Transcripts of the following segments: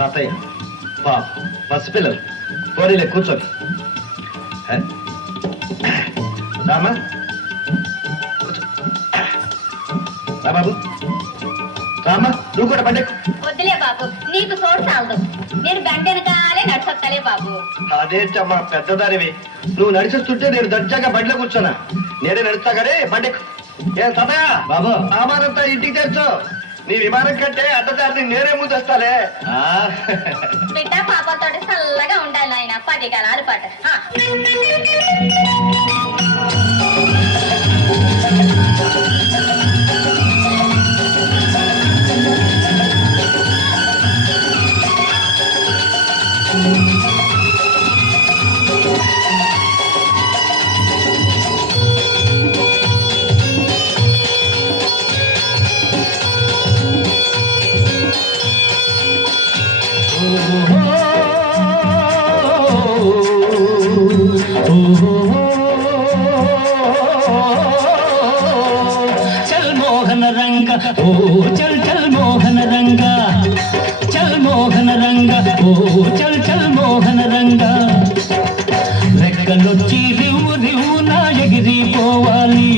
తాతయ్య బా బస్సు పిల్లలు పోనీలే కూర్చోండి. హే? రామా కూర్చో. రా బాబు. రామా నువ్వు కూడా బండి. వద్దులే బాబు నీకు చోటు చాలదు నేను బండి వెనకాలే నడుచొత్తలే బాబు. అదేంటమ్మా పెద్దదానివి? నువ్వు నడిచేస్తుంటే నేను దర్జాగా బండిలో కూర్చోనా నేనే నడుస్తా కానీ బండి. ఏం తాతయ్య? బాబు. సామానంతా ఇంటికి తెచ్చు నీ విమానం కంటే అడ్డదారిని నేనే ముందస్తాలే. బిడ్డ పాపతో చల్లగా ఉండాలి నాయన. పది గల పాట. రంగ ఓ చల్ చల్ మోహన రంగ చల్ మోహన రంగ ఓ చల్ చల్ మోహన రంగ రెక్కలొచ్చి రివ్వు రివ్వు నా ఎగిరిపోవాలి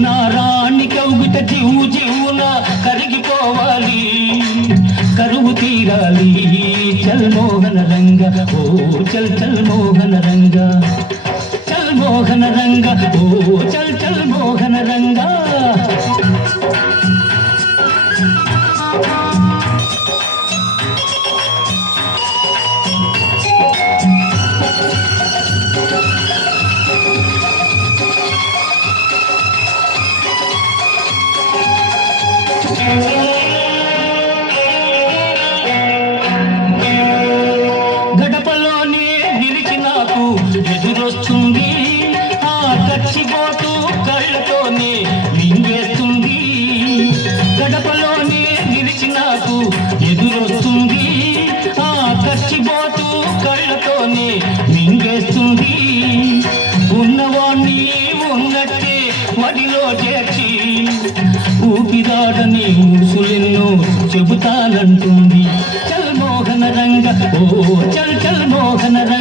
నా రాణి కౌగుట జివ్వు జివ్వున కరిగిపోవాలి. కరువు తీరాలి. చల్ మోహన రంగ ఓ చల్ చల్ మోహన రంగ. కచ్చిపోతూ కళ్ళతోనే మింగేస్తుంది గడపలోనే నిలిచి నాకు ఎదురొస్తుంది. ఆ కచ్చిపోతూ కళ్ళతోనే మింగేస్తుంది ఉన్నవాణ్ణి ఉన్నట్టే మడిలో చేర్చి ఊపిరాడని ముసులెన్నో చెబుతానంటుంది. చల్ మోహన రంగ ఓ చల్ చల్ మోహన రంగ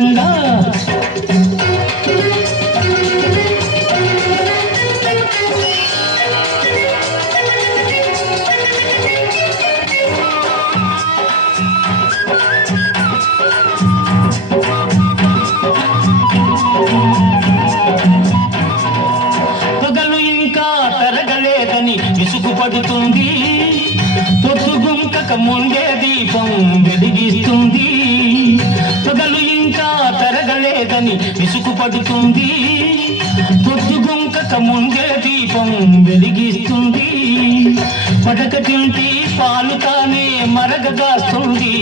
ముందే దీపం వెలిగిస్తుంది. పొగలు ఇంకా తరగలేదని విసుగు పడుతుంది పొద్దుగుంకక ముందే దీపం వెలిగిస్తుంది. పడక తింటి పాలు తానే మరగగాస్తుంది.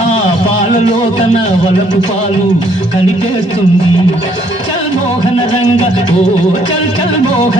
ఆ పాలలో తన వలపు పాలు కలిపేస్తుంది. చల్ మోహన రంగ ఓ చల్ చల్ మోహన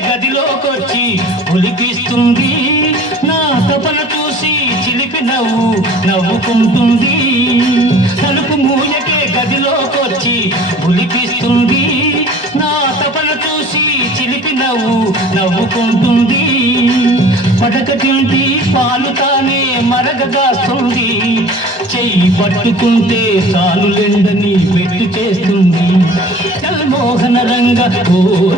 గదిలోకొచ్చి ఒలిపిస్తుంది. నా తపన చూసి చిలిపి నవ్వు నవ్వుకుంటుంది. తలుపు మూయకే గదిలోకొచ్చి ఒలిపిస్తుంది. నా తపన చూసి చిలిపి నవ్వు నవ్వుకుంటుంది. పడక తింటి పాలు తానే మరగగాస్తుంది. చెయ్యి పట్టుకుంటే చాలులెండని పెట్టు చేస్తుంది. చల్ రంగ ఓ